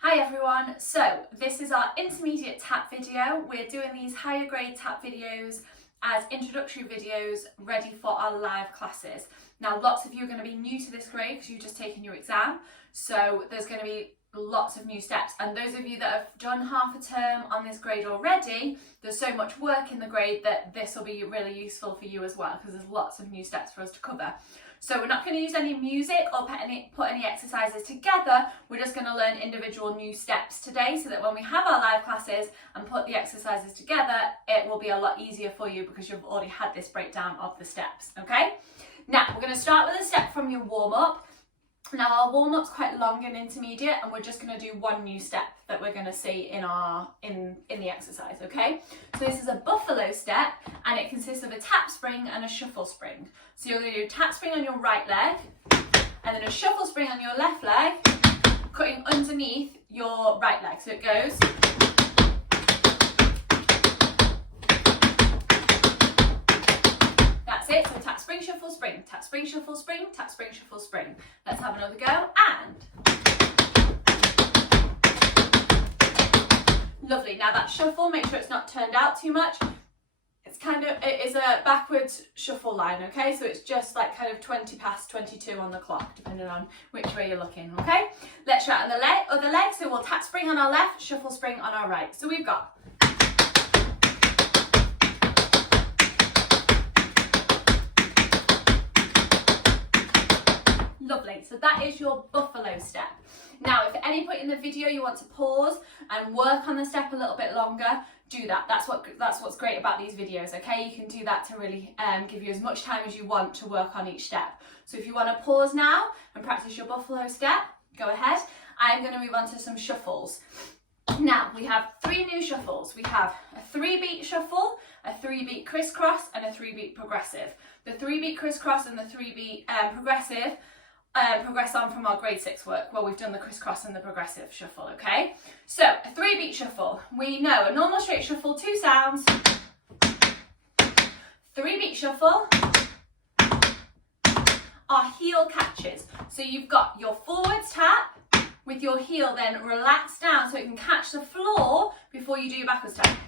Hi everyone, so this is our intermediate tap video. We're doing these higher grade tap videos as introductory videos ready for our live classes. Now lots of you are going to be new to this grade because you've just taken your exam, so there's going to be lots of new steps, and those of you that have done half a term on this grade already, there's so much work in the grade that this will be really useful for you as well because there's lots of new steps for us to cover. So we're not going to use any music or put any exercises together. We're just going to learn individual new steps today so that when we have our live classes and put the exercises together, it will be a lot easier for you because you've already had this breakdown of the steps, okay? Now, we're going to start with a step from your warm-up. Now, our warm-up's quite long and intermediate, and we're just going to do one new step that we're going to see in the exercise, okay? So this is a buffalo step, and it consists of a tap spring and a shuffle spring. So you're going to do a tap spring on your right leg, and then a shuffle spring on your left leg, cutting underneath your right leg. So it goes. That's it. So tap spring, shuffle, spring, tap spring, shuffle, spring, tap spring, shuffle, spring. Let's have another go, and lovely. Now that shuffle, make sure it's not turned out too much. It is a backwards shuffle line, okay? So it's just like kind of 20 past 22 on the clock, depending on which way you're looking, okay? Let's try it on the other leg. So we'll tap spring on our left, shuffle spring on our right. So we've got lovely. So that is your buffalo step. Now, if at any point in the video you want to pause and work on the step a little bit longer, do that. That's what's great about these videos, okay? You can do that to really give you as much time as you want to work on each step. So if you want to pause now and practice your buffalo step, go ahead. I'm going to move on to some shuffles. Now, we have 3 new shuffles. We have a 3-beat shuffle, a 3-beat crisscross, and a 3-beat progressive. The 3-beat crisscross and the 3-beat progressive progress on from our grade 6 work. Well, we've done the crisscross and the progressive shuffle, okay? So, a 3-beat shuffle. We know a normal straight shuffle, 2 sounds. 3-beat shuffle are heel catches. So you've got your forwards tap with your heel then relaxed down so it can catch the floor before you do your backwards tap.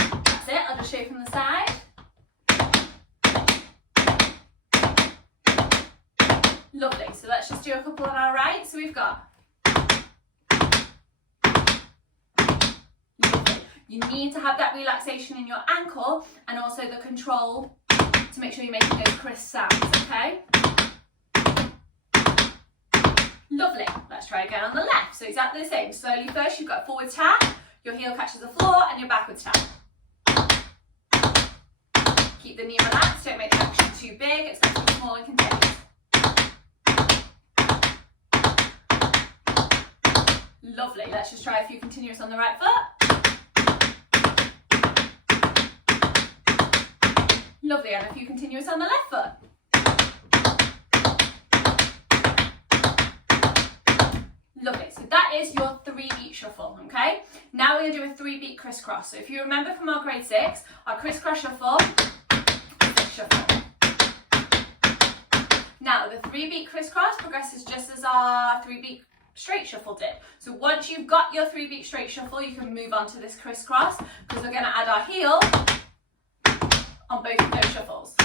That's it, I'll just show you from the side. Lovely, so let's just do a couple on our right. So we've got, lovely. You need to have that relaxation in your ankle and also the control to make sure you're making those crisp sounds, okay? Lovely, let's try again on the left. So exactly the same. Slowly first, you've got a forward tap, your heel catches the floor, and your backwards tap. Keep the knee relaxed, don't make the action too big, it's nice and small and contained. Lovely, let's just try a few continuous on the right foot. Lovely, and a few continuous on the left foot. Lovely, so that is your 3-beat shuffle, okay? Now we're going to do a 3-beat crisscross. So if you remember from our grade 6, our crisscross shuffle is this shuffle. Now the 3-beat crisscross progresses just as our 3-beat straight shuffle did. So once you've got your 3-beat straight shuffle, you can move on to this crisscross because we're going to add our heel on both of those shuffles.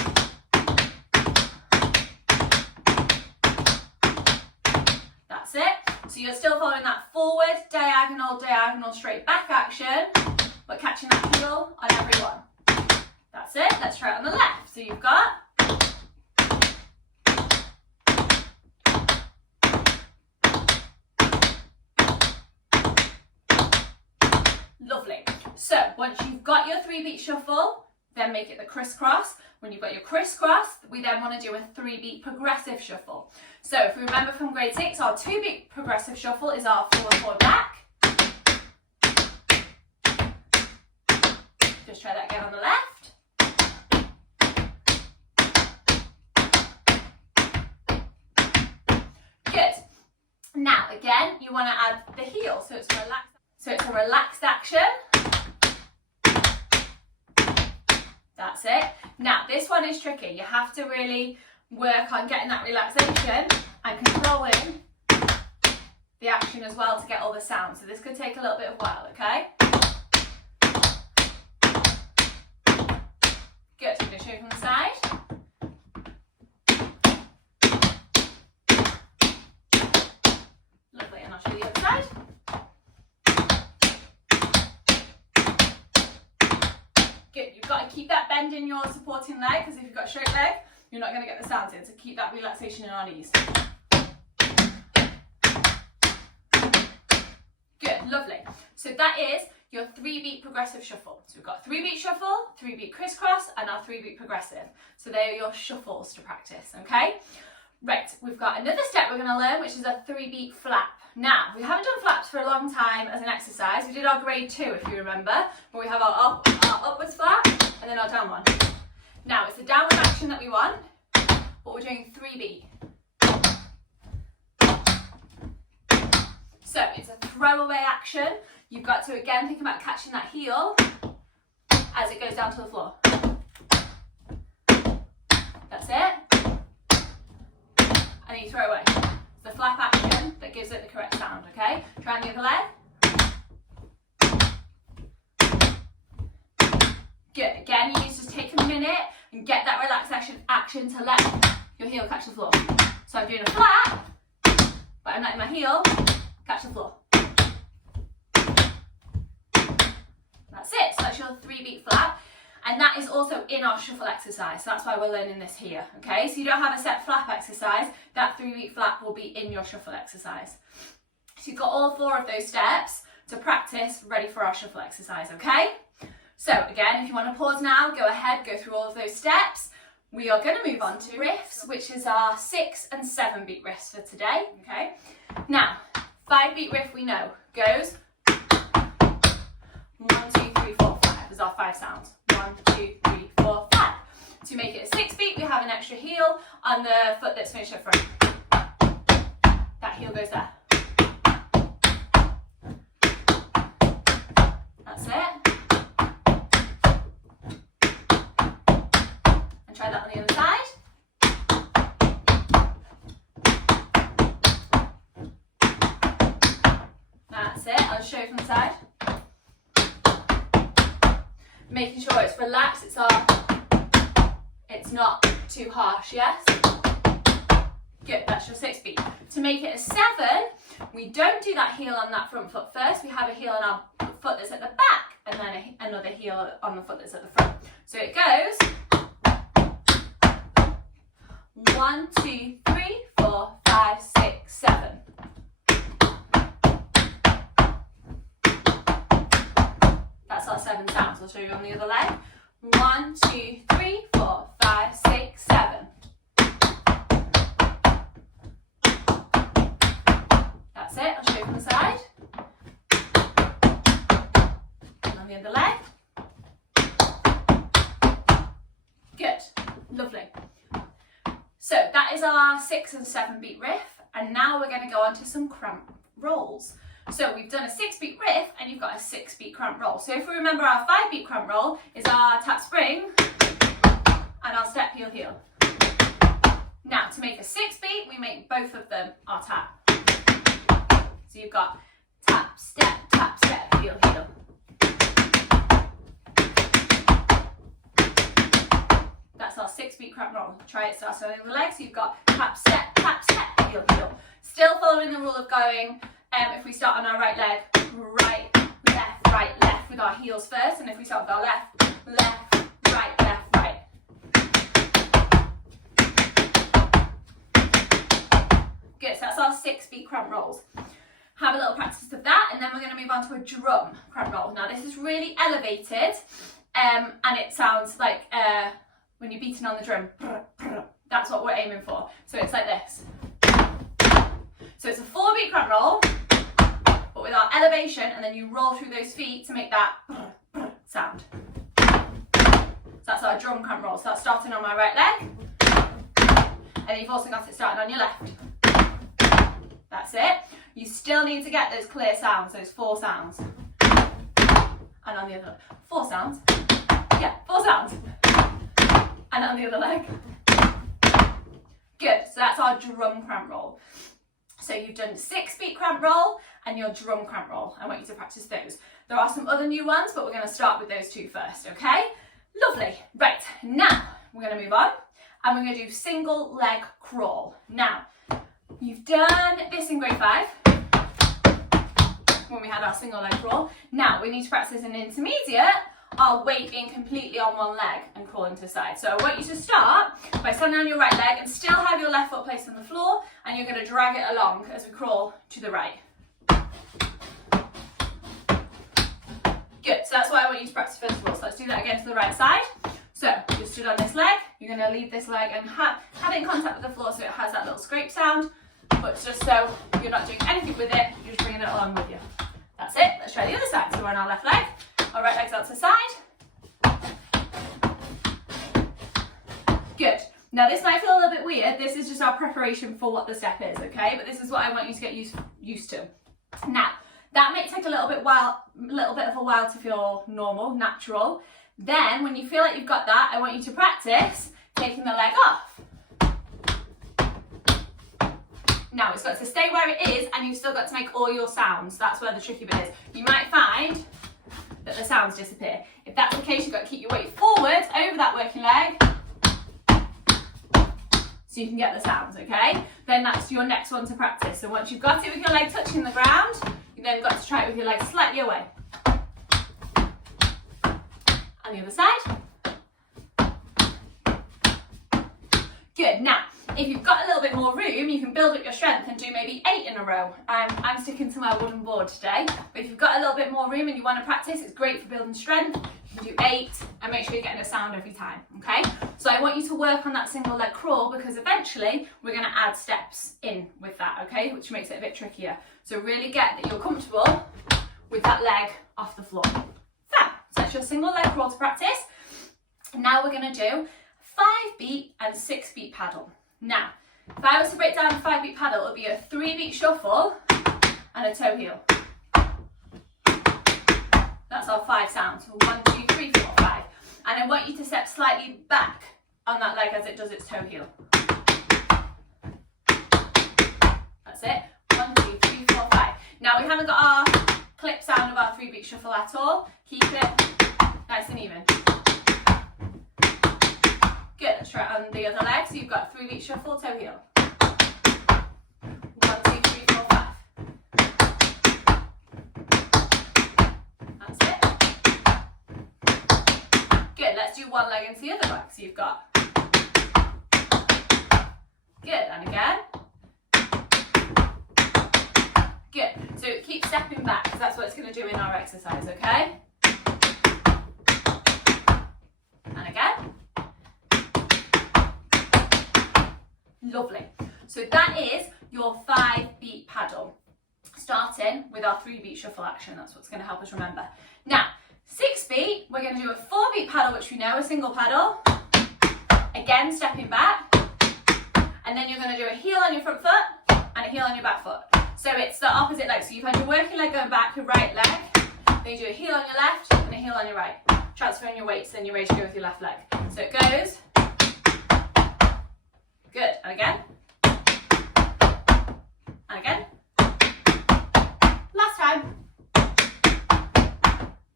That's it. So you're still following that forward, diagonal, diagonal, straight back action, but catching that heel on every one. That's it. Let's try it on the left. So you've got lovely. So once you've got your 3-beat shuffle, then make it the crisscross. When you've got your crisscross, we then want to do a 3-beat progressive shuffle. So if we remember from grade 6, our 2-beat progressive shuffle is our forward, forward, back. Just try that again on the left. Good. Now again, you want to add the heel, so it's a relaxed action. That's it. Now this one is tricky. You have to really work on getting that relaxation and controlling as well to get all the sound. So this could take a little bit of while, okay? Good, I'm going to show you from the side. Lovely, and I'll show you the other side. Good, you've got to keep that bend in your supporting leg, because if you've got a straight leg, you're not going to get the sounds in, so keep that relaxation in our knees. Good, lovely. So that is your 3-beat progressive shuffle. So we've got 3-beat shuffle, 3-beat crisscross, and our 3-beat progressive. So they are your shuffles to practice, okay? Right, we've got another step we're going to learn, which is a 3-beat flap. Now, we haven't done flaps for a long time as an exercise. We did our grade 2, if you remember, but we have our upwards flap and then our down one. Now, it's the downward action that we want, but we're doing 3-beat. So it's a throwaway action. You've got to, again, think about catching that heel as it goes down to the floor. That's it. And you throw away. It's the flap action that gives it the correct sound, okay? Try on the other leg. Good. Again, you need to just take a minute and get that relaxation action to let your heel catch the floor. So I'm doing a flap, but I'm letting my heel catch the floor. That's it. So that's your 3-beat flap. And that is also in our shuffle exercise. So that's why we're learning this here. Okay, so you don't have a set flap exercise. That 3-beat flap will be in your shuffle exercise. So you've got all 4 of those steps to practice, ready for our shuffle exercise, okay? So again, if you want to pause now, go ahead, go through all of those steps. We are going to move on to riffs, which is our 6 and 7-beat riffs for today, okay? Now, 5-beat riff we know goes 1, 2, 3, 4, 5 is our 5 sounds. 1, 2, 3, 4, 5. To make it a 6-beat, we have an extra heel on the foot that's finished up front. That heel goes there. That's it. And try that on the other side. That's it. I'll show you from the side. Making sure it's relaxed, it's not too harsh, yes? Good, that's your 6-beat. To make it a 7, we don't do that heel on that front foot first. We have a heel on our foot that's at the back, and then another heel on the foot that's at the front. So it goes 1, 2, 3, 4, 5, 6, 7. That's our 7 sounds. I'll show you on the other leg. 1, 2, 3, 4, 5, 6, 7. That's it. I'll show you from the side. And on the other leg. Good. Lovely. So that is our 6 and 7-beat riff. And now we're going to go on to some cramp rolls. So we've done a 6-beat riff and you've got a 6-beat cramp roll. So if we remember, our 5-beat cramp roll is our tap spring and our step heel heel. Now to make a 6-beat, we make both of them our tap. So you've got tap, step, heel, heel. That's our 6-beat cramp roll. Try it, start on the legs. So you've got tap, step, heel, heel. Still following the rule of going, if we start on our right leg, right, left with our heels first. And if we start with our left, right, left, right. Good, so that's our 6-beat cramp rolls. Have a little practice of that, and then we're going to move on to a drum cramp roll. Now this is really elevated, and it sounds like when you're beating on the drum. That's what we're aiming for. So it's like this. So it's a 4-beat cramp roll, but with our elevation, and then you roll through those feet to make that sound. So that's our drum cramp roll. So that's starting on my right leg, and you've also got it starting on your left. That's it. You still need to get those clear sounds, those 4 sounds. And on the other, 4 sounds. Yeah, 4 sounds. And on the other leg. Good, so that's our drum cramp roll. So you've done 6-beat cramp roll and your drum cramp roll. I want you to practice those. There are some other new ones, but we're going to start with those 2 first, okay? Lovely. Right, now we're going to move on and we're going to do single leg crawl. Now, you've done this in grade 5 when we had our single leg crawl. Now we need to practice an intermediate, our weight being completely on one leg and crawling to the side. So I want you to start by standing on your right leg and still have your left foot placed on the floor, and you're going to drag it along as we crawl to the right. Good, so that's what I want you to practice first of all. So let's do that again to the right side. So you stood on this leg, you're going to leave this leg and have it in contact with the floor so it has that little scrape sound, but just so you're not doing anything with it, you're just bringing it along with you. That's it. Let's try the other side. So we're on our left leg, our right leg's out to the side. Good. Now this might feel a little bit weird. This is just our preparation for what the step is, okay? But this is what I want you to get used to. Now, that may take a little bit of a while to feel normal, natural. Then, when you feel like you've got that, I want you to practice taking the leg off. Now, it's got to stay where it is, and you've still got to make all your sounds. That's where the tricky bit is. You might find that the sounds disappear. If that's the case, you've got to keep your weight forward over that working leg so you can get the sounds, okay? Then that's your next one to practice. So once you've got it with your leg touching the ground, you've then got to try it with your leg slightly away. And the other side. Good. Now, if you've got a little bit more room, you can build up your strength and do maybe 8 in a row. I'm sticking to my wooden board today, but if you've got a little bit more room and you want to practice, it's great for building strength. You can do 8 and make sure you're getting a sound every time, okay? So I want you to work on that single leg crawl because eventually we're going to add steps in with that, okay? Which makes it a bit trickier. So really get that you're comfortable with that leg off the floor. Fab. So that's your single leg crawl to practice. Now we're going to do 5-beat and 6-beat paddle. Now, if I was to break down a 5-beat paddle, it would be a 3-beat shuffle and a toe heel. That's our 5 sounds. 1, 2, 3, 4, 5. And I want you to step slightly back on that leg as it does its toe heel. That's it. 1, 2, 3, 4, 5. Now we haven't got our clip sound of our 3-beat shuffle at all. Keep it nice and even. Good, let's try it on the other leg. So you've got 3-beat shuffle, toe heel. 1, 2, 3, 4, 5. That's it. Good, let's do one leg into the other leg. So you've got. Good, and again. Good, so keep stepping back because that's what it's going to do in our exercise, okay? And again. Lovely. So that is your 5-beat paddle, starting with our 3-beat shuffle action. That's what's going to help us remember. Now, 6-beat, we're going to do a 4-beat paddle, which we know, a single paddle. Again, stepping back. And then you're going to do a heel on your front foot and a heel on your back foot. So it's the opposite leg. So you've had your working leg going back, your right leg. Then you do a heel on your left and a heel on your right. Transferring your weights, then you're ready to go with your left leg. So it goes. Good, and again. And again. Last time.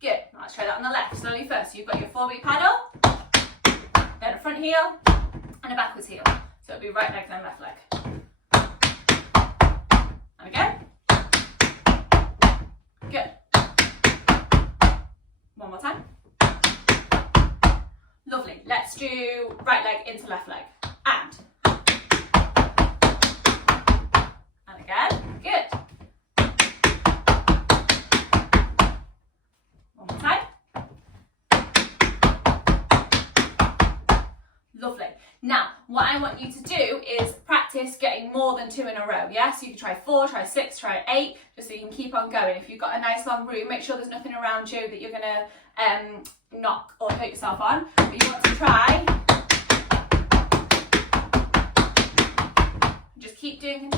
Good, now let's try that on the left. Slowly first. So you've got your 4-beat paddle, then a front heel, and a backwards heel. So it'll be right leg, then left leg. And again. Good. One more time. Lovely. Let's do right leg into left leg. And again. Good. One more time. Lovely. Now, what I want you to do is practice getting more than 2 in a row, yeah? So you can try 4, try 6, try 8, just so you can keep on going. If you've got a nice long room, make sure there's nothing around you that you're going to knock or hurt yourself on. But you want to try. Just keep doing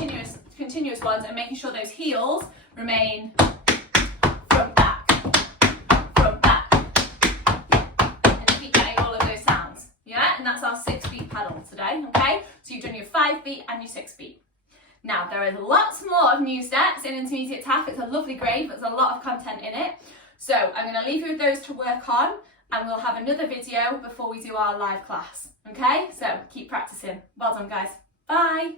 continuous ones and making sure those heels remain front back. And keep getting all of those sounds, yeah? And that's our 6-beat paddle today, okay? So you've done your 5-beat and your 6-beat. Now, there is lots more of new steps in intermediate tap. It's a lovely grade, but there's a lot of content in it. So I'm going to leave you with those to work on, and we'll have another video before we do our live class. Okay, so keep practicing. Well done, guys. Bye.